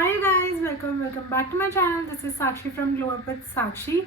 Hi guys, welcome back to my channel. This is Sakshi from Glow Up with Sakshi.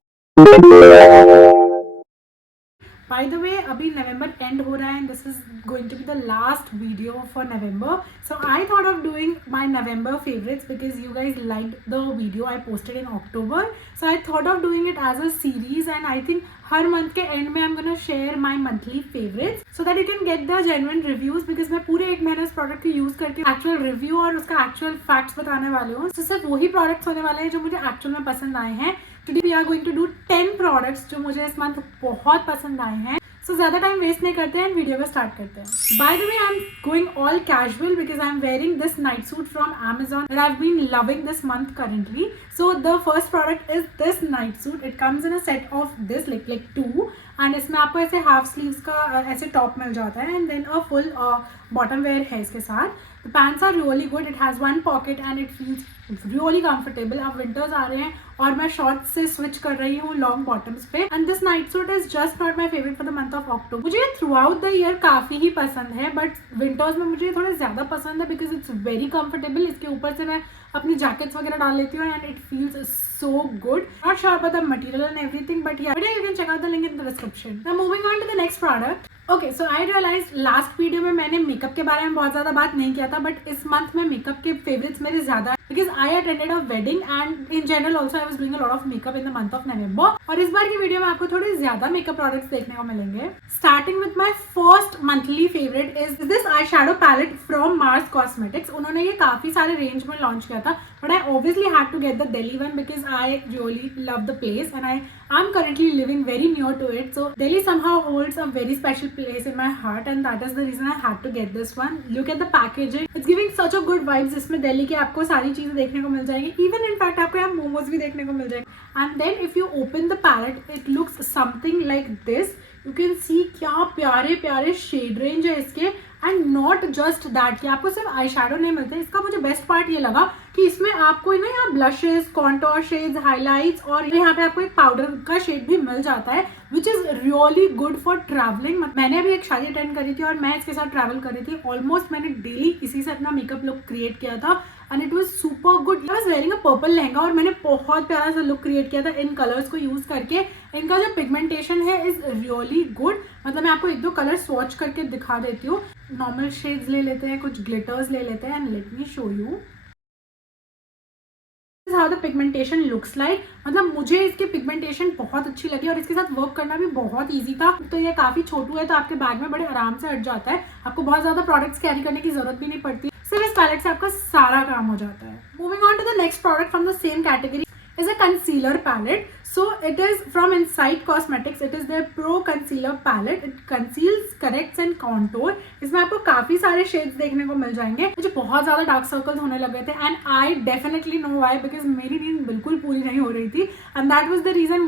By the way, अभी November end हो रहा है and this is going to be the last video for November. So I thought of doing my November favorites because you guys liked the video I posted in October. So I thought of doing it as a series and I think her month के and में I'm gonna share my monthly favorites so that you can get the genuine reviews because मैं पूरे एक महीने उस product को use करके actual review और उसका एक्चुअल फैक्ट्स बताने वाले हूँ. So सिर्फ वही प्रोडक्ट्स होने वाले हैं जो मुझे एक्चुअल में पसंद आए हैं. Today we are going to do 10 products जो मुझे इस मंथ बहुत पसंद आए हैं. सो ज़्यादा टाइम वेस्ट नहीं करते हैं, वीडियो को स्टार्ट करते हैं. By the way I am going all casual because I am wearing this night suit from Amazon and I've been loving this month currently. So the first product is this night suit. It comes in a set of this like two and इसमें आपको ऐसे half sleeves का ऐसे top मिल जाता है and then a full bottom wear है इसके साथ. The pants are really good. It has one pocket and it feels really comfortable. अब विंटर्स आ रहे हैं और मैं शॉर्ट्स से स्विच कर रही हूँ लॉन्ग बॉटम्स पे. And this night suit is just not my favourite for the month of October. मुझे थ्रू आउट द ईयर काफी ही पसंद है बट विंटर्स में मुझे थोड़ा ज्यादा पसंद है बिकॉज इट्स वेरी कंफर्टेबल. इसके ऊपर से मैं अपनी जैकेट्स वगैरह डाल लेती हूँ and it feels so good. Not sure about the material and everything but yeah you can check out the link in the description. Now moving on to the next product. Okay, so I realized last video में मैंने makeup के बारे में बहुत ज़्यादा बात नहीं किया था बट इस मंथ में मेकअप के फेवरेट्स मेरे ज़्यादा because I attended a wedding and in general also I was doing a lot of makeup in the month of November. और इस बार की वीडियो में आपको थोड़े ज़्यादा मेकअप प्रोडक्ट्स देखने को मिलेंगे. Starting with my first monthly favorite is this eyeshadow palette from Mars Cosmetics. उन्होंने ये काफ़ी सारे रेंज में लॉन्च किया था but I obviously had to get the Delhi one because I really love the place and I'm currently living very near to it. So Delhi somehow holds a very special place in my heart and that is the reason I had to get this one. Look at the packaging. It's giving such a good vibes. इसमें दिल्ली की आपको सारी चीजें देखने को मिल जाएंगी. Even in fact आपको यहाँ मोमोज भी देखने को मिल जाएंगे. And then if you open the palette, it looks something like this. You can see क्या प्यारे प्यारे शेड रेंज है इसके. एंड नॉट जस्ट दैट कि आपको सिर्फ आई शेडो नहीं मिलते. इसका मुझे बेस्ट पार्ट ये लगा कि इसमें आपको ना यहाँ ब्लशेस, कॉन्टोर शेड्स, हाईलाइट्स और यहाँ पे आपको एक पाउडर का शेड भी मिल जाता है which is really good for travelling. मैंने अभी एक शादी अटेंड करी थी और मैं इसके साथ ट्रैवल कर रही थी. ऑलमोस्ट मैंने डेली इसी से अपना मेकअप लुक क्रिएट किया था and it was super good. I was wearing a purple lehenga और मैंने बहुत प्यारा सा लुक क्रिएट किया था इन कलर्स को यूज करके. इनका जो पिगमेंटेशन है इज रियली गुड. मतलब मैं आपको एक दो कलर स्वॉच करके दिखा देती हूँ. नॉर्मल शेड्स ले लेते हैं, कुछ ग्लिटर्स ले लेते हैं and let me show you how the pigmentation looks like. मतलब मुझे इसकी पिगमेंटेशन बहुत अच्छी लगी और इसके साथ वर्क करना भी बहुत इजी था. तो ये काफी छोटू है तो आपके बैग में बड़े आराम से हट जाता है. आपको बहुत ज्यादा प्रोडक्ट्स कैरी करने की जरूरत भी नहीं पड़ती. सिर्फ इस पैलेट से आपका सारा काम हो जाता है. Moving on to the next product from the same category is a concealer palette. So it is from Inside Cosmetics. It is their Pro Concealer Palette. It conceals, corrects and contour. इसमें आपको काफी सारे shades देखने को मिल जाएंगे. मुझे बहुत ज्यादा डार्क सर्कल्स होने लगे थे and I definitely know why because मेरी नींद बिल्कुल पूरी नहीं हो रही थी and that was the reason.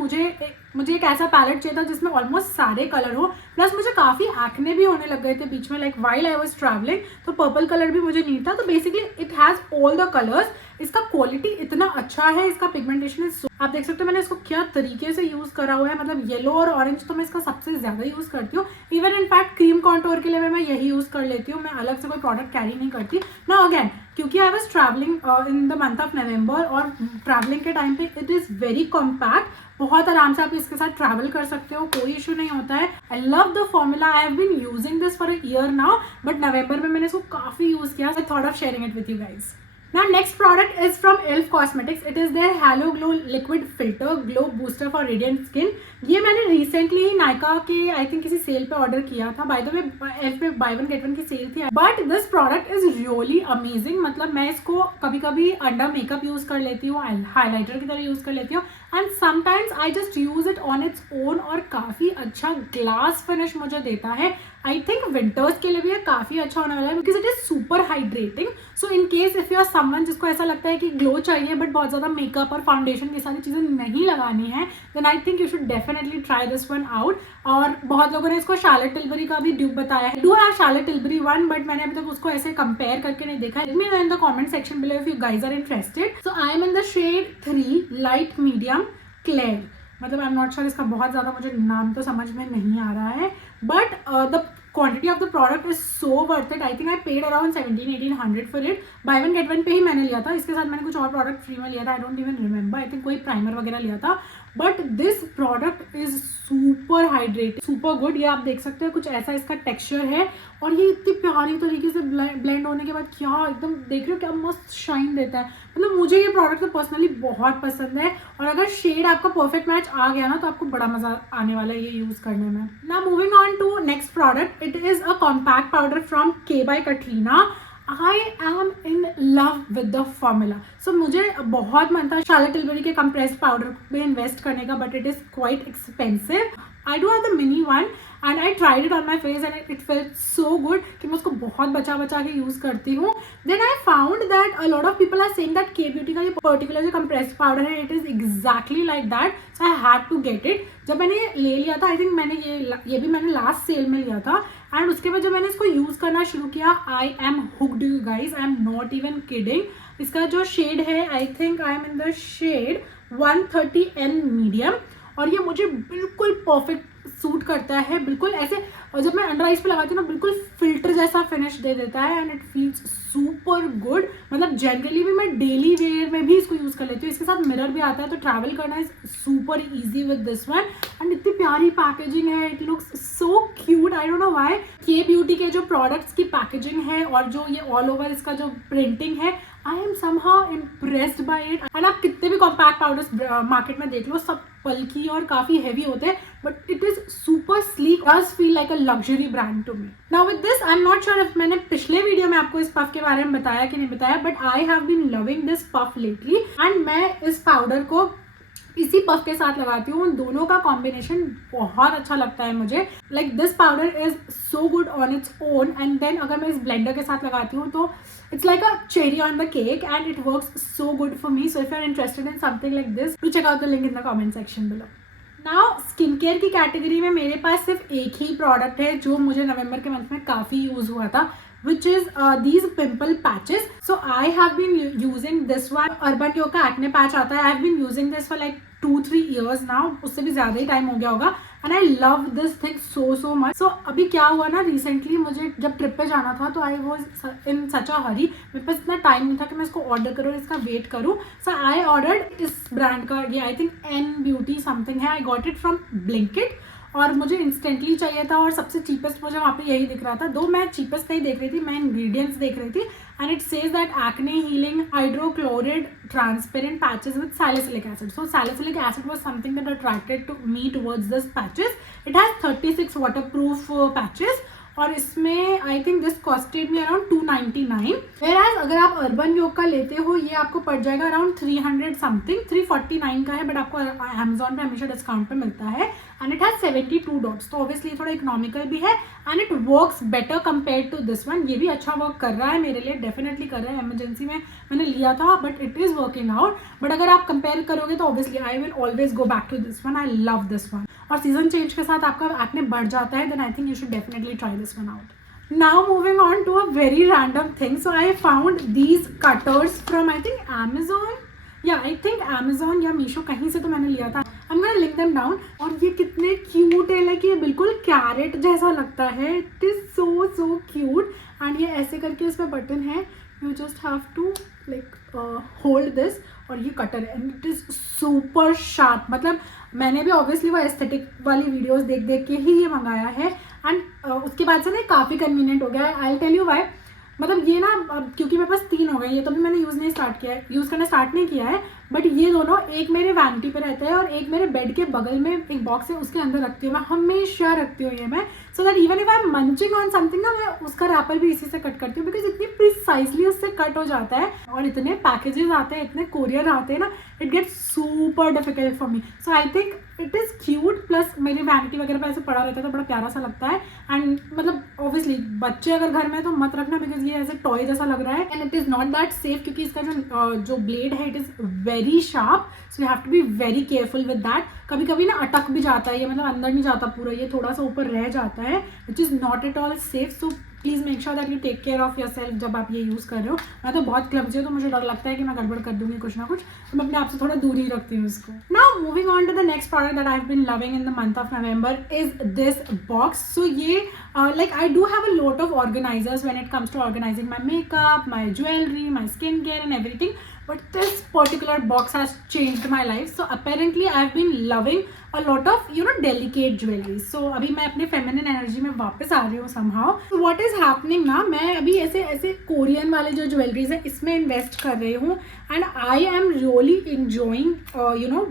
मुझे एक ऐसा पैलेट चाहिए था जिसमें ऑलमोस्ट सारे कलर हो. प्लस मुझे काफी एक्ने भी होने लग गए थे बीच में like while I was travelling. तो पर्पल कलर भी मुझे नहीं था. तो basically it has all the colours. इसका क्वालिटी इतना अच्छा है. इसका पिगमेंटेशन आप देख सकते हो मैंने इसको क्या तरीके से यूज करा हुआ है. मतलब येलो और ऑरेंज तो मैं इसका सबसे ज्यादा यूज करती हूँ. इवन इनफैक्ट क्रीम कॉन्टोर के लिए मैं यही यूज कर लेती हूँ. मैं अलग से कोई प्रोडक्ट कैरी नहीं करती. ना अगेन क्योंकि I was travelling in the month of नवंबर और ट्रैवलिंग के टाइम पे इट इज वेरी कॉम्पैक्ट. बहुत आराम से आप इसके साथ ट्रैवल कर सकते हो, कोई इशू नहीं होता है. I love the formula. I have been using this for a year now but नवंबर में मैंने इसको काफी यूज किया. I thought of sharing it with you guys. Now next product is from ELF Cosmetics. It is their Halo Glow Liquid Filter Glow Booster for Radiant Skin. ये मैंने recently ही नायका के I think किसी cell पे order किया था. By the way ELF पे by one get one की cell थी. But this product is really amazing. मतलब मैं इसको कभी कभी अंडर मेकअप यूज कर लेती हूँ, हाईलाइटर की तरह यूज कर लेती हूँ and sometimes I just use it on its own और काफी अच्छा ग्लास फिनिश मुझे देता है. आई थिंक विंटर्स के लिए भी ये काफी अच्छा होने वाला है because it is super hydrating. So in case if you are someone जिसको ऐसा लगता है कि ग्लो चाहिए बट बहुत ज्यादा मेकअप और फाउंडेशन की सारी चीजें नहीं लगानी है then I think you should definitely try this one out. और बहुत लोगों ने इसको शार्लेट टिल्बरी का भी ड्यूब बताया है. Do have Charlotte Tilbury one but मैंने अभी तक उसको ऐसे कंपेयर करके नहीं देखा. Let me know in the comment section below if you guys are interested. So I am in the shade 3 light medium clear. मतलब आई एम नॉट श्योर इसका बहुत ज्यादा मुझे नाम तो समझ में नहीं आ रहा है but the quantity of the product is so worth it. I think I paid around 1700-1800 for it. By one get one पे ही मैंने लिया था. इसके साथ मैंने कुछ और प्रोडक्ट फ्री में लिया था. I don't even remember. I think कोई प्राइमर वगैरह लिया था. But this product is super hydrating, super good. ये आप देख सकते हैं कुछ ऐसा इसका टेक्सचर है और ये इतनी प्यारी तरीके से ब्लेंड होने के बाद क्या एकदम देख रहे हो क्या मस्त शाइन देता है. मतलब मुझे ये प्रोडक्ट तो पर्सनली बहुत पसंद है. और अगर शेड आपका परफेक्ट मैच आ गया ना तो आपको बड़ा मजा आने वाला है ये यूज करने में. Now moving on to next product. It is a compact powder from Kay by Katrina. I am in love with the formula. So मुझे बहुत मन था शार्लेट टिलबरी के कंप्रेस्ड पाउडर में इन्वेस्ट करने का, but it is quite expensive. I do have the mini one and I tried it on my face and it felt so good कि मैं उसको बहुत बचा के यूज़ करती हूँ. Then I found that a lot of people are saying that K Beauty का ये पर्टिकुलर जो compressed powder है it is exactly like that, so I had to get it. जब मैंने ले लिया था, I think मैंने ये भी मैंने लास्ट सेल में लिया था and उसके बाद जब मैंने इसको यूज़ करना शुरू किया, I am hooked you guys, I am not even kidding. इसका जो शेड है I think I am in the shade 130N medium और ये मुझे बिल्कुल परफेक्ट सूट करता है. बिल्कुल ऐसे और जब मैं अंडर आइज पे लगाती हूँ ना बिल्कुल फिल्टर जैसा फिनिश दे देता है and it feels super good. मतलब जनरली भी मैं डेली वेयर में भी इसको यूज़ कर लेती हूँ. इसके साथ मिरर भी आता है तो ट्रैवल करना is super easy with this one. And इतनी प्यारी पैकेजिंग है. It looks so cute. I don't know why. के ब्यूटी के जो प्रोडक्ट्स की पैकेजिंग है और जो ये ऑल ओवर इसका जो प्रिंटिंग है, I am somehow impressed by it. And आप कितने भी कॉम्पैक्ट पाउडर्स मार्केट में देख लो सब बल्कि और काफ़ी हैवी होते हैं, but it is super sleek. Does feel like a luxury brand to me. Now with this I am not sure if मैंने पिछले वीडियो में आपको इस पफ के बारे में बताया कि नहीं बताया, but I have been loving this puff lately and मैं इस पाउडर को इसी पफ के साथ लगाती हूँ. दोनों का कॉम्बिनेशन बहुत अच्छा लगता है मुझे. Like this powder is so good on its own and then अगर मैं इस ब्लेंडर के साथ लगाती हूँ तो it's like a cherry on the cake and it works so good for me. So if you're interested in something like this, do check out the link in the comment section below. Now skin care की category में मेरे पास सिर्फ एक ही product है जो मुझे नवंबर के month में काफ़ी यूज़ हुआ था, which is these pimple patches. So I have been using this one. Urban Yoga का acne patch आता है. I have been using this for like 2-3 years now. उससे भी ज़्यादा ही टाइम हो गया होगा. And I love this thing so much. So अभी क्या हुआ ना, रिसेंटली मुझे जब ट्रिप पे जाना था तो आई वॉज इन सच अ हरी. मेरे पास इतना टाइम नहीं था कि मैं इसको ऑर्डर करूँ और इसका वेट करूँ. सो आई ऑर्डर्ड इस ब्रांड का, ये I think an beauty something है. I got it from Blinkit और मुझे इंस्टेंटली चाहिए था और सबसे चीपेस्ट मुझे वहाँ पे यही दिख रहा था. दो मैं चीपेस्ट नहीं देख रही थी, मैं इंग्रेडिएंट्स देख रही थी. And it says that acne healing hydrocolloid transparent patches with salicylic acid. So salicylic acid was something that attracted to me towards this patches. It has 36 waterproof patches और इसमें I think this costed me around 299. Whereas अगर आप urban योग का लेते हो ये आपको पड़ जाएगा अराउंड 300 समथिंग. 349 का है बट आपको अमेजोन पे हमेशा डिस्काउंट पे मिलता है. एंड इट हैज 72 डॉट्स तो ऑब्वियसली थोड़ा इकोनॉमिकल भी है and it works better compare to this one. ये भी अच्छा वर्क कर रहा है मेरे लिए, डेफिनेटली कर रहा है. इमरजेंसी में मैंने लिया था but it is working out. But अगर आप कंपेयर करोगे तो obviously I will always go back to this one. I love this one. और सीजन चेंज के साथ आपका एक्ने बढ़ जाता है, then I think you should definitely try this one out. Now moving on to a very random thing. So I found these cutters from I think Amazon. Yeah, I think Amazon या Meesho कहीं से तो मैंने लिया था. I'm gonna link them down. और ये कितने क्यूट है, लाइक ये बिल्कुल कैरेट जैसा लगता है. It is so cute. And ये ऐसे करके इस पे बटन है. You just have to like hold this और ये कटर है and it is super sharp. मतलब मैंने भी ऑब्वियसली वो एस्थेटिक वाली वीडियोस देख के ही ये मंगाया है एंड उसके बाद से ना काफ़ी कन्वीनियंट हो गया है. I will tell you why. मतलब ये ना क्योंकि मेरे पास 3 हो गए, ये तो भी मैंने यूज़ करना स्टार्ट नहीं किया है, बट ये दोनों एक मेरे वैनिटी पे रहता है और एक मेरे बेड के बगल में एक बॉक्स है उसके अंदर रखती हूँ. मैं हमेशा रखती हूँ ये मैं, so that even if I am munching on something ना मैं उसका रैपर भी इसी से कट करती हूँ बिकॉज इतनी प्रिसाइजली उससे कट हो जाता है. और इतने पैकेजेस आते हैं, इतने कोरियर आते हैं ना, it gets super difficult for me. So I think it is cute. Plus मेरी वैनिटी वगैरह पे ऐसे पड़ा रहता है तो बड़ा प्यारा सा लगता है. एंड मतलब ऑब्वियसली बच्चे अगर घर में है तो मत रखना बिकॉज ये ऐसे टॉय जैसा लग रहा है and it is not that safe क्योंकि इसका जो ब्लेड है it is very sharp. So you have to be very careful with that. कभी कभी ना अटक भी जाता है ये, मतलब अंदर नहीं जाता पूरा, ये थोड़ा सा ऊपर रह जाता है which is not at all safe. So please make sure that you take care of yourself जब आप ये यूज़ कर रहे हो। मैं तो बहुत क्लमजी हूँ, तो मुझे डर लगता है कि मैं गड़बड़ कर दूंगी कुछ ना कुछ, तो मैं अपने आप से थोड़ा दूर ही रखती हूँ इसको। Now moving on to the next product that I have been loving in the month of November is this box. So ये like I do have a lot of organizers when it comes to organizing my makeup, my jewelry, my skincare and everything, but this particular box has changed my life. So apparently I've been loving a lot of delicate jewelry. So अभी मैं अपने feminine energy में वापस आ रही हूँ somehow. So what is happening ना, मैं अभी ऐसे कोरियन वाले जो ज्वेलरीज है इसमें इन्वेस्ट कर रही हूँ and I am really enjoying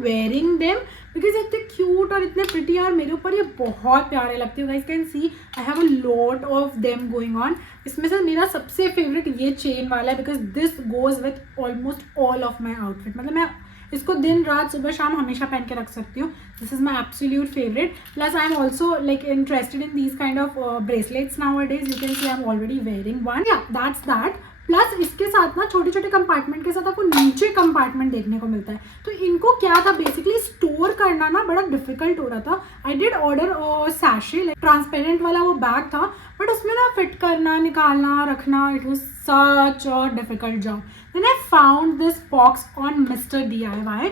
wearing them because इतने क्यूट और इतने प्रिटी और मेरे ऊपर ये बहुत प्यारे लगते हैं। Guys can see I have a lot of them going on. इसमें से मेरा सबसे फेवरेट ये चेन वाला है because this goes with almost all of my outfit. मतलब मैं इसको दिन रात सुबह शाम हमेशा पहन के रख सकती हूँ। This is my absolute favourite. Plus I am also like interested in these kind of bracelets now a days. You can see I am already wearing one. या दैट्स दैट। प्लस इसके साथ ना छोटे छोटे कंपार्टमेंट के साथ आपको नीचे कंपार्टमेंट देखने को मिलता है। तो इनको क्या था बेसिकली स्टोर करना ना बड़ा डिफिकल्ट हो रहा था। I did order sachet transparent वाला वो बैग था, बट उसमें ना फिट करना, निकालना, रखना, it was such a difficult job. Then I found this box on Mr. DIY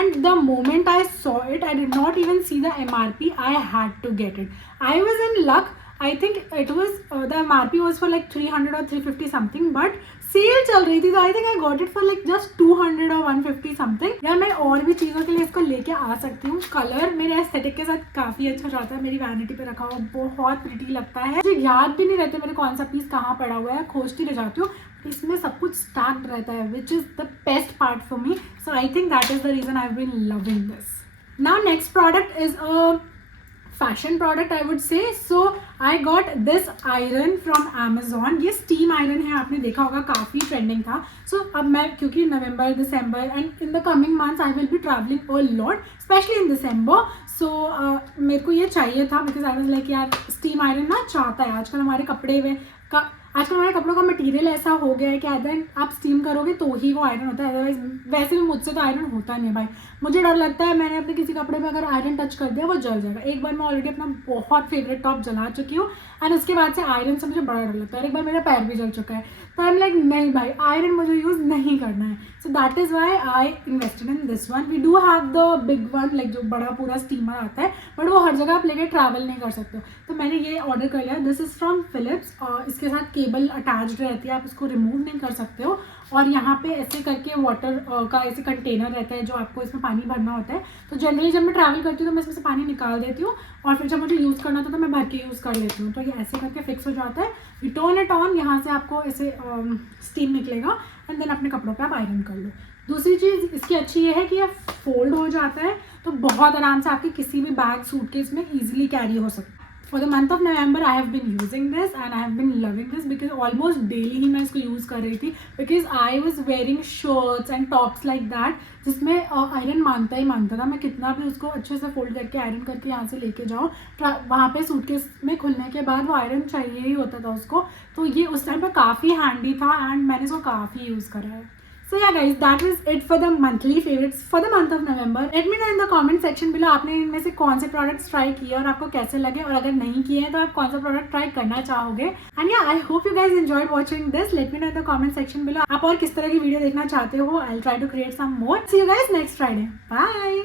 and the moment I saw it, I did not even see the MRP. I had to get it. I was in luck. I think it was the MRP was for like 300 or 350 something, but cell चल रही थी तो I think I got it for like just 200 और 150 something. यार मैं और भी चीज़ों के लिए इसको लेके आ सकती हूँ। कलर मेरे एस्थेटिक के साथ काफ़ी अच्छा जाता है। मेरी वैनिटी पे रखा हुआ बहुत प्रिटी लगता है। मुझे याद भी नहीं रहते मेरे कौन सा पीस कहाँ पड़ा हुआ है, खोजती रह जाती हूँ। इसमें सब कुछ स्टैक्ड रहता है which is the best part for me. So I think that is the reason I have been loving this. Now next product is a fashion product I would say. So I got this iron from Amazon. ये steam iron है, आपने देखा होगा काफ़ी trending था। So अब मैं क्योंकि November December and in the coming months I will be travelling a lot especially in December. So मेरे को ये चाहिए था बिकॉज आई वाज लाइक यार स्टीम आयरन ना चाहता है। आजकल हमारे कपड़ों का मटेरियल ऐसा हो गया है कि अगर आप स्टीम करोगे तो ही वो आयरन होता है, अदरवाइज वैसे भी मुझसे तो आयरन होता नहीं है भाई। मुझे डर लगता है मैंने अपने किसी कपड़े में अगर आयरन टच कर दिया वो जल जाएगा। एक बार मैं ऑलरेडी अपना बहुत फेवरेट टॉप जला चुकी हूँ एंड उसके बाद से आयरन से मुझे बड़ा डर लगता है। एक बार मेरा पैर भी जल चुका है। तो आई एम लाइक नहीं भाई, आयरन मुझे यूज़ नहीं करना है। So that is why I invested in this one. We do have the big one like जो बड़ा पूरा स्टीमर आता है, बट वो हर जगह आप लेकर ट्रैवल नहीं कर सकते हो। तो मैंने ये ऑर्डर कर लिया। This is from Philips. इसके साथ केबल अटैच्ड रहती है, आप इसको रिमूव नहीं कर सकते हो। और यहाँ पे ऐसे करके वाटर का ऐसे कंटेनर रहता है जो आपको इसमें पानी भरना होता है। तो जनरली जब मैं ट्रैवल करती हूँ तो मैं इसमें से पानी निकाल देती हूँ और फिर जब मुझे यूज़ करना था तो मैं भर के यूज़ कर लेती हूँ। तो ये ऐसे करके फिक्स हो जाता है। यू टर्न इट ऑन, यहाँ से आपको ऐसे स्टीम निकलेगा एंड देन अपने कपड़ों पे आप आयरन कर लो। दूसरी चीज़ इसकी अच्छी ये है कि ये फोल्ड हो जाता है, तो बहुत आराम से आपके किसी भी बैग सूटकेस में ईजिली कैरी हो सकता है। For the month of November, I have been using this and I have been loving this because almost daily ही मैं इसको यूज़ कर रही थी because I was wearing shirts and tops like that जिसमें iron मानता ही मानता था। मैं कितना भी उसको अच्छे से फोल्ड करके आयरन करके यहाँ से लेके जाऊँ, वहाँ पे सूटकेस में खुलने के बाद वो आयरन चाहिए ही होता था उसको। तो ये उस टाइम पर काफ़ी हैंडी था एंड मैंने इसको काफ़ी यूज़ करा है। So yeah guys, that is it for the monthly favorites for the month of November. Let me know in the comment section below आपने इनमें से कौन से प्रोडक्ट्स ट्राई किए और आपको कैसे लगे, और अगर नहीं किए हैं तो आप कौन सा प्रोडक्ट ट्राई करना चाहोगे। And yeah I hope you guys enjoyed watching this. Let me know in the comment section below आप और किस तरह की वीडियो देखना चाहते हो। I will try to create some more. See you guys next Friday. Bye.